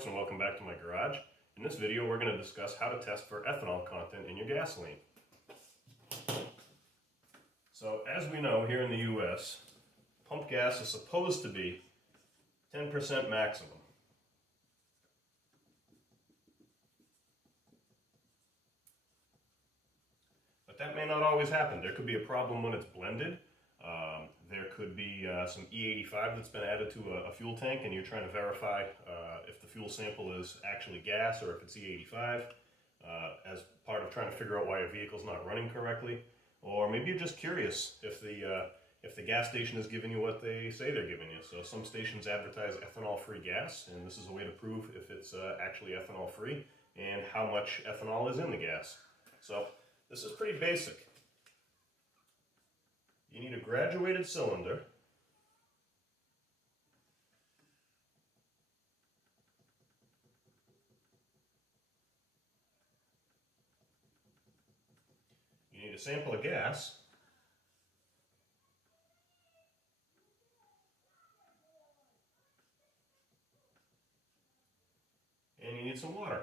folks, and welcome back to my garage. In this video we're going to discuss how to test for ethanol content in your gasoline. So as we know, here in the US, pump gas is supposed to be 10% maximum. But that may not always happen. There could be a problem when it's blended. There could be some E85 that's been added to a fuel tank, and you're trying to verify if the fuel sample is actually gas or if it's E85 as part of trying to figure out why your vehicle's not running correctly. Or maybe you're just curious if the gas station is giving you what they say they're giving you. So some stations advertise ethanol-free gas, and this is a way to prove if it's actually ethanol-free and how much ethanol is in the gas. So this is pretty basic. You need a graduated cylinder. You need a sample of gas. And you need some water.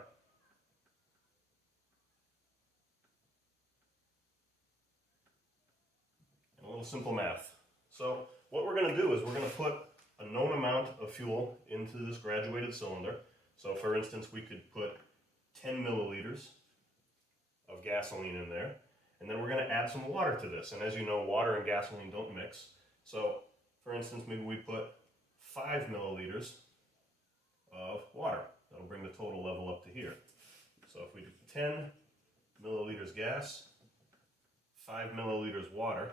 A little simple math. So what we're going to do is we're going to put a known amount of fuel into this graduated cylinder. So for instance, we could put 10 milliliters of gasoline in there, and then we're going to add some water to this. And as you know, water and gasoline don't mix. So for instance, maybe we put 5 milliliters of water. That'll bring the total level up to here. So if we do 10 milliliters gas, 5 milliliters water,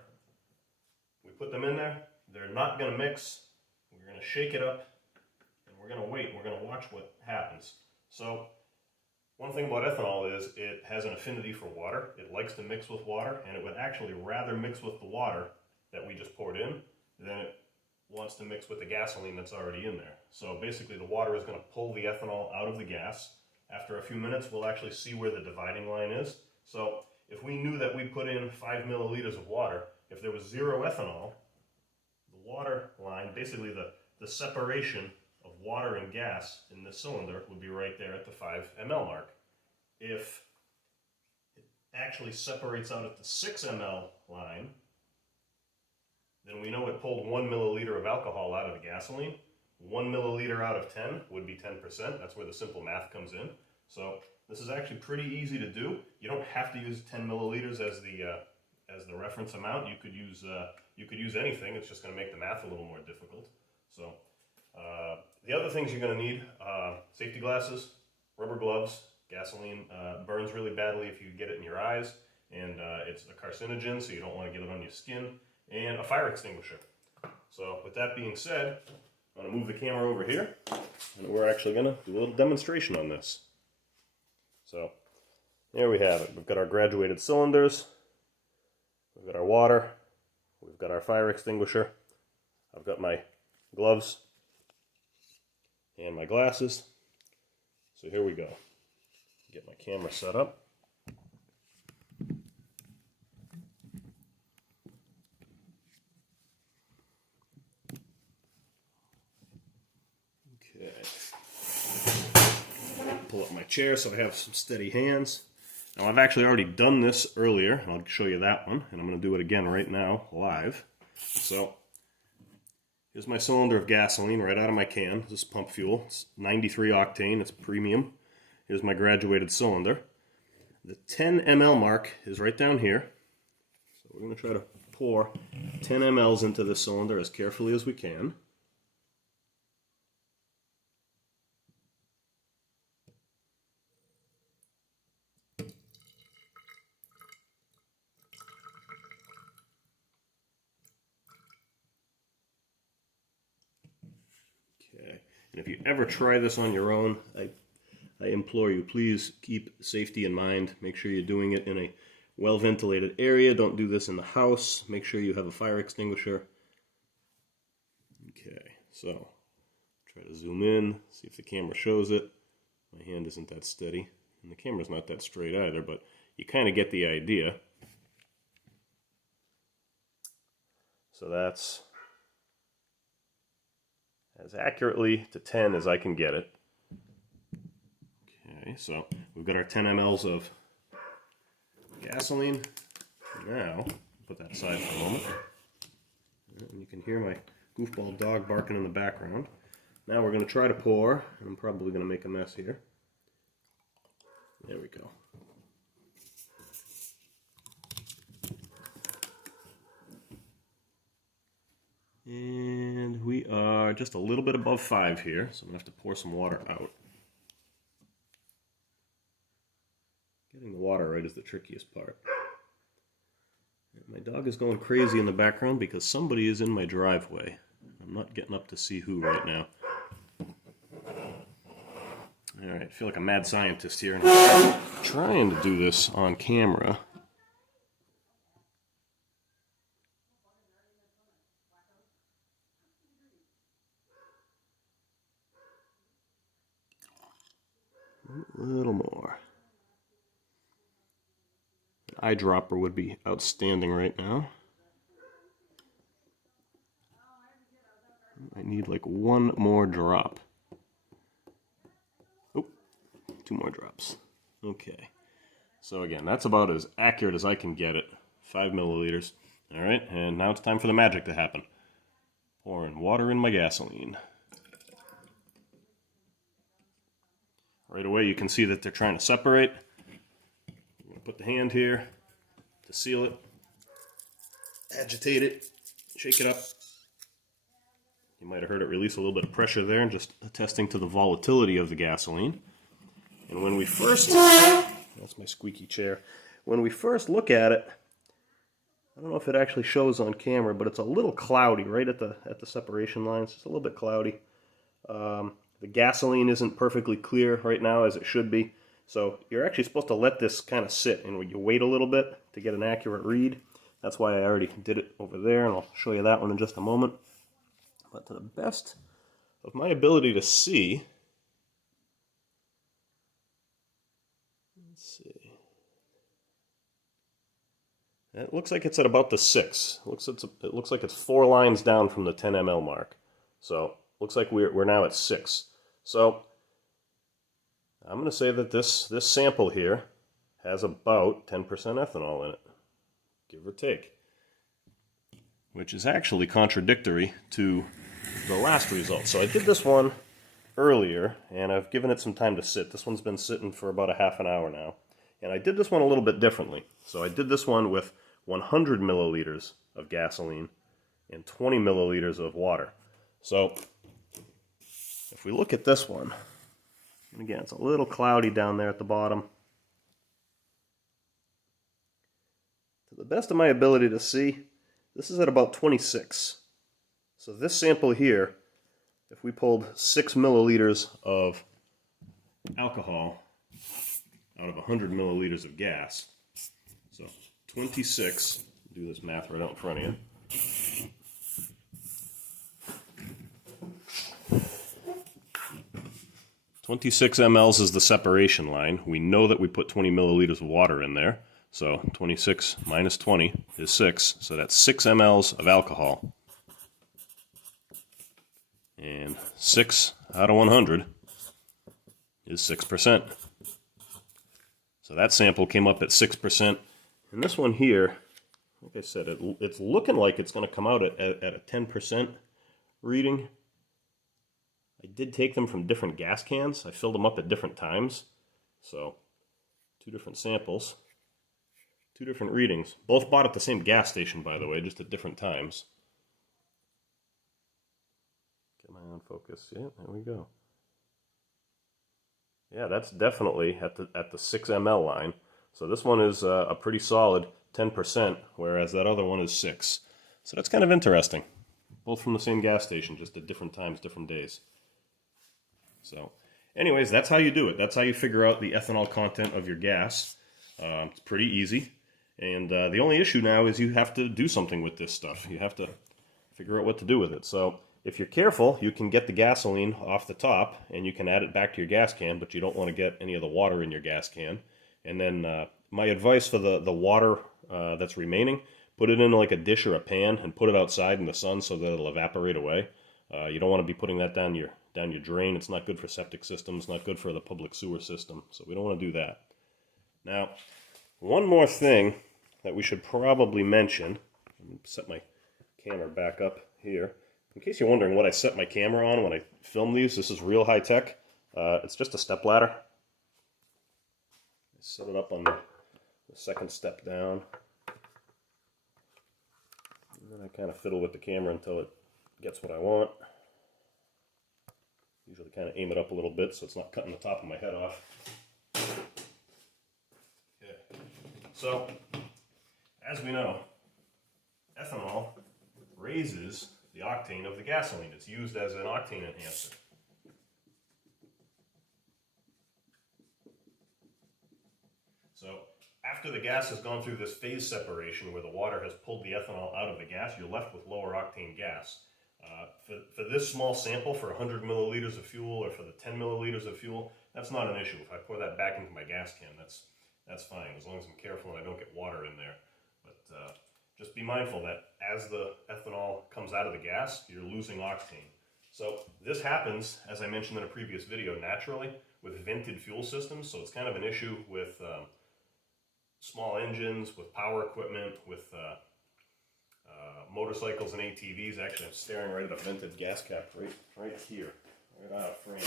we put them in there, they're not going to mix, we're going to shake it up, and we're going to wait, we're going to watch what happens. So, one thing about ethanol is it has an affinity for water. It likes to mix with water, and it would actually rather mix with the water that we just poured in than it wants to mix with the gasoline that's already in there. So basically the water is going to pull the ethanol out of the gas. After a few minutes, we'll actually see where the dividing line is. So if we knew that we put in 5 milliliters of water, if there was 0 ethanol, the water line, basically the separation of water and gas in this cylinder would be right there at the 5 ml mark. If it actually separates out at the 6 ml line, then we know it pulled 1 milliliter of alcohol out of the gasoline. 1 milliliter out of 10 would be 10%. That's where the simple math comes in. So this is actually pretty easy to do. You don't have to use 10 milliliters as the reference amount. You could use anything. It's just going to make the math a little more difficult. So the other things you're going to need: safety glasses, rubber gloves. Gasoline burns really badly if you get it in your eyes, and it's a carcinogen, so you don't want to get it on your skin. And a fire extinguisher. So with that being said, I'm going to move the camera over here, and we're actually going to do a little demonstration on this. So there we have it. We've got our graduated cylinders. We've got our water, we've got our fire extinguisher, I've got my gloves and my glasses. So here we go. Get my camera set up. Okay. Pull up my chair so I have some steady hands. Now I've actually already done this earlier. I'll show you that one, and I'm going to do it again right now, live. So, here's my cylinder of gasoline right out of my can. This is pump fuel. It's 93 octane. It's premium. Here's my graduated cylinder. The 10 ml mark is right down here. So we're going to try to pour 10 mLs into this cylinder as carefully as we can. And if you ever try this on your own, I implore you, please keep safety in mind. Make sure you're doing it in a well-ventilated area. Don't do this in the house. Make sure you have a fire extinguisher. Okay, so try to zoom in, see if the camera shows it. My hand isn't that steady, and the camera's not that straight either, but you kind of get the idea. So that's as accurately to 10 as I can get it. Okay, so we've got our 10 mLs of gasoline. Now, put that aside for a moment. And you can hear my goofball dog barking in the background. Now we're going to try to pour. I'm probably going to make a mess here. There we go. And we are just a little bit above 5 here, so I'm going to have to pour some water out. Getting the water right is the trickiest part. My dog is going crazy in the background because somebody is in my driveway. I'm not getting up to see who right now. Alright, I feel like a mad scientist here. And I'm trying to do this on camera. A little more. An eyedropper would be outstanding right now. I need like one more drop. Oh, 2 more drops. Okay. So again, that's about as accurate as I can get it. 5 milliliters. Alright, and now it's time for the magic to happen. Pouring water in my gasoline. Right away you can see that they're trying to separate. I'm going to put the hand here to seal it. Agitate it. Shake it up. You might have heard it release a little bit of pressure there, just attesting to the volatility of the gasoline. And when we first, that's my squeaky chair. When we first look at it, I don't know if it actually shows on camera, but it's a little cloudy right at the separation lines. It's a little bit cloudy. The gasoline isn't perfectly clear right now as it should be. So you're actually supposed to let this kind of sit and you wait a little bit to get an accurate read. That's why I already did it over there, and I'll show you that one in just a moment. But to the best of my ability to see, let's see. It looks like it's at about the 6. It looks like it's 4 lines down from the 10 ml mark. So looks like we're now at 6. So I'm going to say that this sample here has about 10% ethanol in it, give or take, which is actually contradictory to the last result. So I did this one earlier, and I've given it some time to sit. This one's been sitting for about a half an hour now. And I did this one a little bit differently. So I did this one with 100 milliliters of gasoline and 20 milliliters of water. So if we look at this one, and again, it's a little cloudy down there at the bottom. To the best of my ability to see, this is at about 26. So this sample here, if we pulled 6 milliliters of alcohol out of 100 milliliters of gas, so 26, do this math right out in front of you. .26 mLs is the separation line. We know that we put 20 milliliters of water in there. So 26 minus 20 is 6. So that's 6 mLs of alcohol. And 6 out of 100 is 6%. So that sample came up at 6%. And this one here, like I said, it's looking like it's going to come out at a 10% reading. I did take them from different gas cans. I filled them up at different times. So 2 different samples, 2 different readings. Both bought at the same gas station, by the way, just at different times. Get my on focus. Yeah, there we go. Yeah, that's definitely at the 6 ml line. So this one is a pretty solid 10%, whereas that other one is 6. So that's kind of interesting. Both from the same gas station, just at different times, different days. So anyways, that's how you do it. That's how you figure out the ethanol content of your gas. It's pretty easy. And the only issue now is you have to do something with this stuff. You have to figure out what to do with it. So if you're careful, you can get the gasoline off the top and you can add it back to your gas can, but you don't want to get any of the water in your gas can. And then my advice for the water that's remaining, put it in like a dish or a pan and put it outside in the sun so that it'll evaporate away. You don't want to be putting that down down your drain. It's not good for septic systems, not good for the public sewer system, so we don't want to do that. Now, one more thing that we should probably mention, I'm going to set my camera back up here. In case you're wondering what I set my camera on when I film these, this is real high tech. It's just a step ladder. I set it up on the second step down. And then I kind of fiddle with the camera until it gets what I want. Usually kind of aim it up a little bit so it's not cutting the top of my head off. Okay. So, as we know, ethanol raises the octane of the gasoline. It's used as an octane enhancer. So, after the gas has gone through this phase separation where the water has pulled the ethanol out of the gas, you're left with lower octane gas. For this small sample, for 100 milliliters of fuel or for the 10 milliliters of fuel, that's not an issue. If I pour that back into my gas can, that's fine, as long as I'm careful and I don't get water in there. But just be mindful that as the ethanol comes out of the gas, you're losing octane. So this happens, as I mentioned in a previous video, naturally with vented fuel systems. So it's kind of an issue with small engines, with power equipment, with motorcycles and ATVs. Actually, I'm staring right at a vented gas cap right here, right out of frame.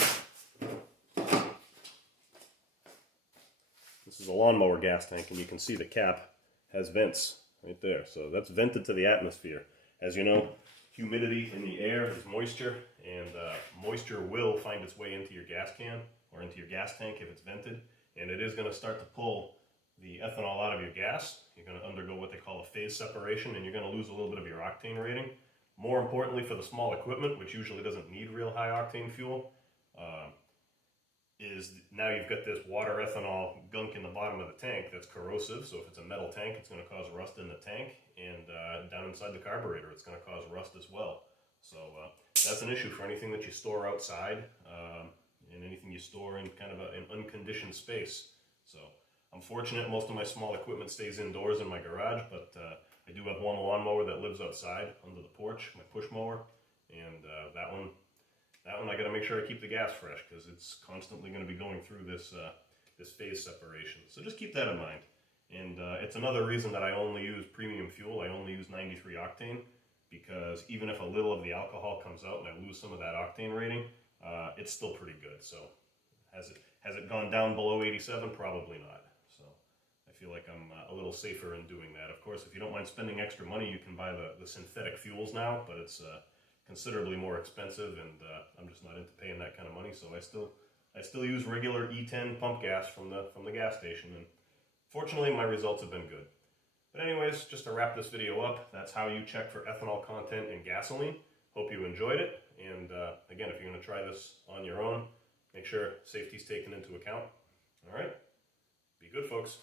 This is a lawnmower gas tank, and you can see the cap has vents right there. So that's vented to the atmosphere. As you know, humidity in the air is moisture, and moisture will find its way into your gas can or into your gas tank if it's vented, and it is going to start to pull the ethanol out of your gas. You're going to undergo what they call a phase separation, and you're going to lose a little bit of your octane rating. More importantly, for the small equipment, which usually doesn't need real high octane fuel, is now you've got this water ethanol gunk in the bottom of the tank that's corrosive. So if it's a metal tank, it's going to cause rust in the tank, and down inside the carburetor, it's going to cause rust as well. So that's an issue for anything that you store outside and anything you store in kind of an unconditioned space. So I'm fortunate most of my small equipment stays indoors in my garage, but I do have one lawnmower that lives outside under the porch, my push mower, and that one I got to make sure I keep the gas fresh because it's constantly going to be going through this phase separation. So just keep that in mind. And it's another reason that I only use premium fuel. I only use 93 octane because even if a little of the alcohol comes out and I lose some of that octane rating, it's still pretty good. So has it gone down below 87? Probably not. So I feel like I'm a little safer in doing that. Of course, if you don't mind spending extra money, you can buy the synthetic fuels now, but it's considerably more expensive, and I'm just not into paying that kind of money. So I still use regular E10 pump gas from the gas station, and fortunately my results have been good. But anyways, just to wrap this video up, that's how you check for ethanol content in gasoline. Hope you enjoyed it, and again, if you're going to try this on your own, make sure safety's taken into account. All right, be good, folks.